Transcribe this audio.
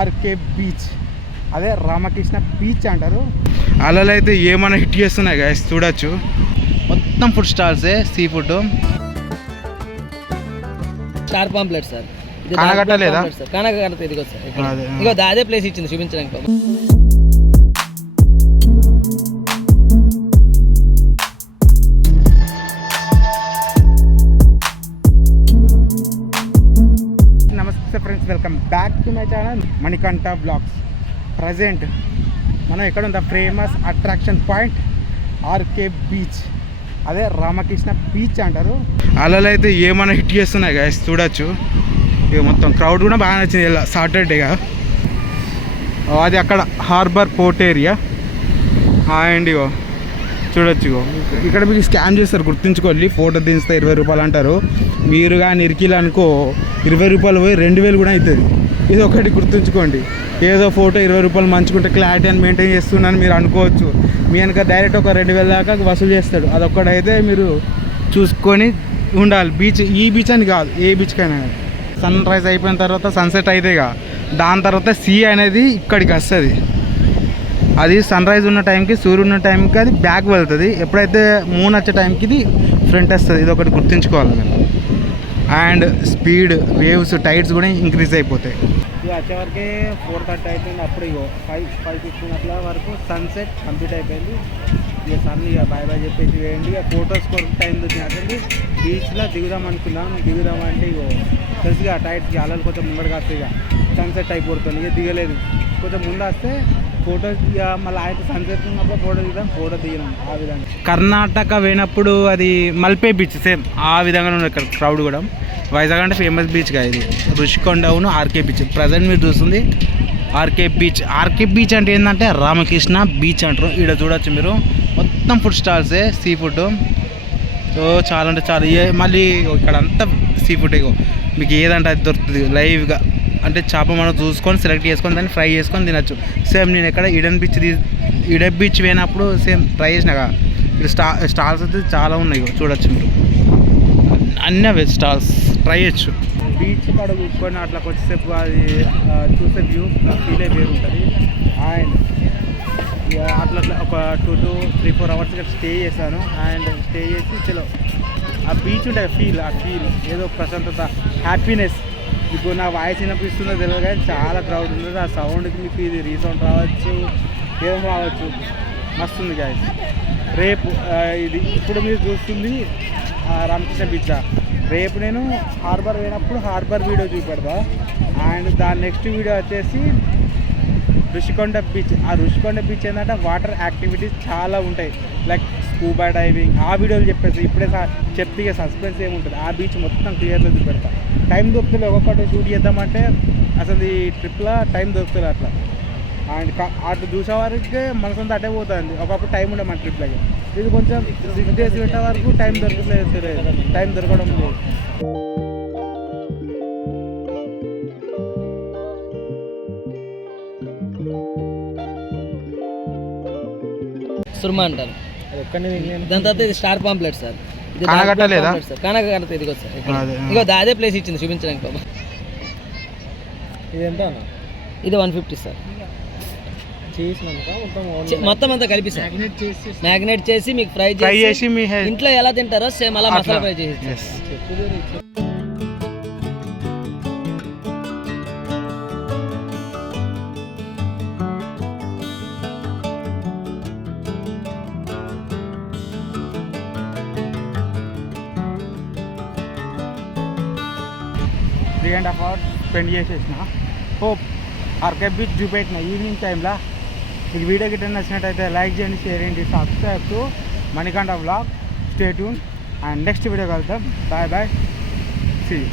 RK beach, అదే Ramakrishna beach అంటారు. అలలు అయితే ఏమైనా హిట్ చేస్తున్నాయి గైస్, చూడొచ్చు. మొత్తం ఫుడ్ స్టాల్సే, sea food. Star pamphlet sir, కనగట్టలేదా? కనగట్ట ఇదిగో సార్, ఇగో అదే ప్లేస్ ఇచ్చింది చూపించడానికి. నమస్తే friends, welcome back to my channel Manikanta blogs. Present మనం ఎక్కడ ఉందా, famous attraction point RK beach, అదే రామకృష్ణ బీచ్ అంటారు. అలలు అయితే ఏమైనా హిట్ చేస్తున్నాయి గైస్, చూడొచ్చు. ఇక మొత్తం క్రౌడ్ కూడా బాగా నచ్చింది ఇలా సాటర్డేగా. అది అక్కడ హార్బర్ పోర్ట్ ఏరియా. అండ్ ఇగో చూడొచ్చు, ఇగో ఇక్కడ మీకు స్కామ్ చేస్తారు, గుర్తుంచుకోండి. ఫోటో దించితే 20 రూపాయలు అంటారు. మీరు కానీ ఇరికిలు అనుకో 20 రూపాయలు పోయి 2000 కూడా అవుతుంది. ఇది ఒకటి గుర్తుంచుకోండి. ఏదో ఫోటో 20 రూపాయలు మంచుకుంటే క్లారిటీ అని మెయింటైన్ చేస్తున్నాను మీరు అనుకోవచ్చు. మీ వెనక డైరెక్ట్ ఒక 2000 దాకా వసూలు చేస్తాడు. అదొక్కడైతే మీరు చూసుకొని ఉండాలి. బీచ్, ఈ బీచ్ అని కాదు, ఏ బీచ్కైనా. సన్ రైజ్ అయిపోయిన తర్వాత సన్సెట్ అయితేగా, దాని తర్వాత సీ అనేది ఇక్కడికి వస్తుంది. అది సన్ రైజ్ ఉన్న టైంకి, సూర్యుడు ఉన్న టైంకి అది బ్యాక్ వెళ్తుంది. ఎప్పుడైతే మూన్ వచ్చే టైంకి ఇది ఫ్రంట్ వస్తుంది. ఇది ఒకటి గుర్తుంచుకోవాలి మీరు. అండ్ స్పీడ్, వేవ్స్, టైడ్స్ కూడా ఇంక్రీజ్ అయిపోతాయి. ఇది వచ్చేవరకే 4:30 అయిపోయింది. అప్పుడు ఇగో 5:15 అట్లా వరకు సన్సెట్ కంప్లీట్ అయిపోయింది. ఇక సన్ ఇక బాయ్ బాయ్ చెప్పేసి వేయండి. ఇక ఫొటోస్ కొరకు టైం దొరికినట్టు బీచ్లో దిగుదాం అనుకున్నాం. దిగుదాం అంటే ఇగో తెలుసుగా టైడ్స్కి అలలు కొంచెం ముందరగా వస్తాయి. ఇక సన్సెట్ అయిపోతుంది. ఇక దిగలేదు, కొంచెం ముందు వస్తే ఫోటోస్ ఇక మళ్ళీ ఆయన సన్సెట్ ఉన్నప్పుడు ఫోటో దిగినాం. ఆ విధంగా కర్ణాటక పోయినప్పుడు అది మల్పే బీచ్ సేమ్ ఆ విధంగా ఉంది. ఇక్కడ క్రౌడ్ కూడా. వైజాగ్ అంటే ఫేమస్ బీచ్గా ఇది రుషికొండవును ఆర్కే బీచ్. ప్రజెంట్ మీరు చూస్తుంది ఆర్కే బీచ్. ఆర్కే బీచ్ అంటే ఏంటంటే రామకృష్ణ బీచ్ అంటారు. ఇక్కడ చూడొచ్చు మీరు, మొత్తం ఫుడ్ స్టాల్సే, సీ ఫుడ్. సో చాలా అంటే చాలా. మళ్ళీ ఇక్కడ అంతా సీ ఫుడ్. ఇగో మీకు ఏదంటే అది దొరుకుతుంది లైవ్గా. అంటే చేప మనం చూసుకొని సెలెక్ట్ చేసుకొని దాన్ని ఫ్రై చేసుకొని తినచ్చు. సేమ్ నేను ఎక్కడ ఈడెన్ బీచ్ పోయినప్పుడు సేమ్ ట్రై చేసినాగా. ఇక్కడ స్టాల్స్ అయితే చాలా ఉన్నాయి, చూడొచ్చు మీరు. అన్నీ వెజ్ స్టాల్స్ ట్రై చేయొచ్చు. బీచ్ కాడ కూర్చొని అట్లా వచ్చేసేపు అది చూసే వ్యూ ఫీలే వేరు ఉంటుంది. అండ్ అట్లా ఒక 2 to 3-4 అవర్స్ ఇక్కడ స్టే చేశాను. అండ్ స్టే చేసి చలో ఆ బీచ్ ఉంటుంది, ఆ ఫీల్ ఏదో ప్రశాంతత, హ్యాపీనెస్. ఇప్పుడు నా వాయిస్ వినిపిస్తుందో తెలియదు కానీ చాలా క్రౌడ్ ఉంటుంది. ఆ సౌండ్కి మీకు ఇది రీసౌండ్ రావచ్చు, ఏం రావచ్చు. మస్తుంది గాయస్. రేపు ఇది ఇప్పుడు మీరు చూస్తుంది రామకృష్ణ బీచ్. రేపు నేను హార్బర్ పోయినప్పుడు హార్బర్ వీడియో చూపెడతా. అండ్ దాని నెక్స్ట్ వీడియో వచ్చేసి రుషికొండ బీచ్. ఆ రుషికొండ బీచ్ ఏంటంటే వాటర్ యాక్టివిటీస్ చాలా ఉంటాయి, లైక్ స్కూబా డైవింగ్. ఆ వీడియోలు చెప్పేసి ఇప్పుడే చెప్తే ఇక సస్పెన్స్ ఏముంటుంది. ఆ బీచ్ మొత్తం క్లియర్గా చూపెడతా. టైం దొరుకుతుంది, ఒక్కొక్కటి షూట్ చేద్దామంటే అసలు ఈ ట్రిప్లో టైం దొరుకుతుంది అట్లా. అండ్ అటు చూసే వరకు మనసంతా అటే పోతుంది. ఒకప్పుడు టైం ఉండే మన ట్రిప్లకి. ఇది కొంచెం 6 days పెట్టే వరకు టైం దొరకలేదు, టైం దొరకడం లేదు. సుర్మా అంటారు. దాని తర్వాత ఇది స్టార్ పాంప్లెట్ సార్, కనగట్టలేదా? కనగట్ట ఇదిగో సార్, ఇగో అదే ప్లేస్ ఇచ్చింది చూపించడానికి. బాబా ఇది ఎంత? ఇది 150 సార్. మొత్తం అంతా కలిపి సార్ మ్యాగ్నేట్ చేసి మీకు ఫ్రై చేసి ఇంట్లో ఎలా తింటారో సేమ్ అలా మసాలా ఫ్రై చేసి. Three and half hours spend చేసేసిన. హోప్ ఆర్కే బీచ్ చూపెట్టిన ఈవినింగ్ టైంలో. మీకు వీడియో గిట్ట నచ్చినట్టయితే లైక్ చేయండి, షేర్ చేయండి, subscribe to Manikanta blog. Stay tune. And next video కలుద్దాం. Bye bye, see you.